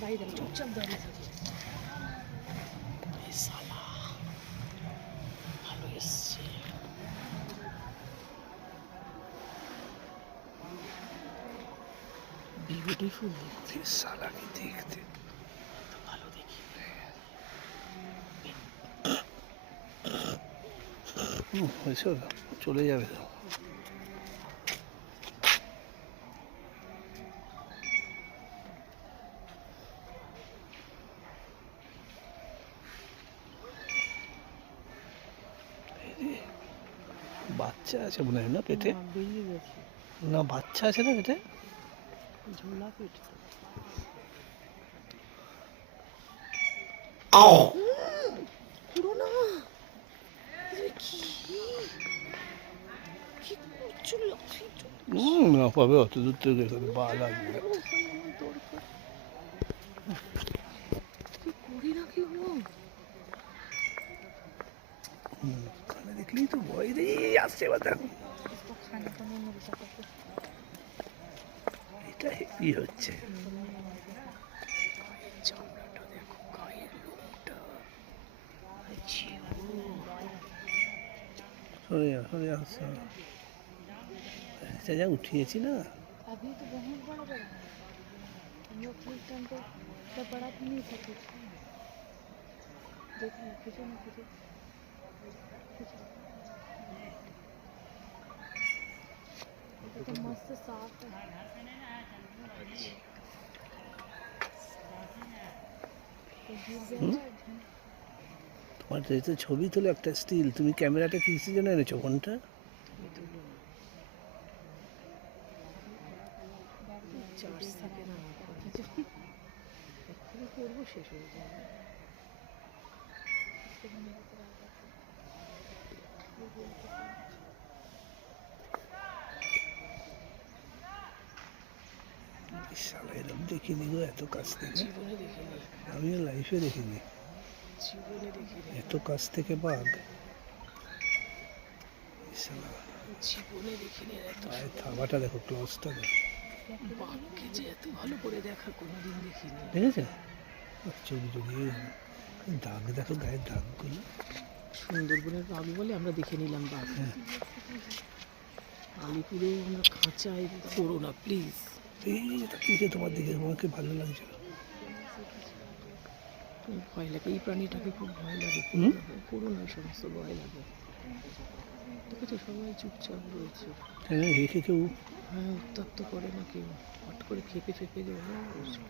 বাইরে চুপচাপ দাঁড়িয়ে থাকে। ভালো এসছে। বিউটিফুল দেখতে। সালা কি দেখতে ভালো দেখি। হয়েছে, চলে যাবে তো। বাচ্চা আছে মনে হয় না পেটে? বেরিয়ে গেছে। না বাচ্চা আছে না পেটে? ঝোলা পেট তো। পুরো না কি করছো? না পাবে অত দূর থেকে এখানে বা লাগবে। কি করি না কি হলো? ওখানে দেখলেই তো ভয় রে আসছে এবার দেখো। इसको खाने को नहीं मिलता तो এটা হেভি হচ্ছে। চামড়াটা দেখো, গায়ের লোমটা। সরে যা সরে যা। এটা যা উঠিয়েছি না। अभी तो बहुत बड़ा बड़ा है। हम लोग उस टाइम तो इतना बड़ा भी नहीं था कुछ। देखो खींचो ना खींचो खींचो। ये तो मस्त साफ है। तो गिर जाएगा। তোমার যেহেতু ছবি তোলো একটা স্টিল, তুমি ক্যামেরাটা কিসের জন্য এনেছো কোনটা? চার্জ থাকে না কিছু এক্ষুনি করবো শেষ হয়ে যাবে। শালা এরকম দেখিনি গো এত কাছ থেকে। জীবনে দেখিনি। আমিও লাইফে দেখিনি জীবনে দেখিনি এত কাছ থেকে বাঘ। শালা জীবনে দেখিনি এত পায়ের থাবাটা দেখো, ক্লসটা দেখো। বাঘকে যে এত ভালো করে দেখা কোনোদিন দেখিনি। দেখেছো চোখ জড়িয়ে দাগ দেখো, গায়ের দাগগুলো। সুন্দরবনের বাঘ বলে আমরা দেখে নিলাম বাঘ। আলিপুরেও আমরা খাঁচায় করো না প্লিজ। এই তাকিয়েছে তোমার দিকে, তোমাকে ভালো লাগছে। ভয় লাগে এই প্রাণীটাকে, খুব ভয় লাগে। করো না সমস্ত ভয় লাগে। দেখেছো সবাই চুপচাপ রয়েছে। রেখে কেউ হ্যাঁ উত্তপ্ত করে না কেউ, হট করে খেপে ফেপে গেল।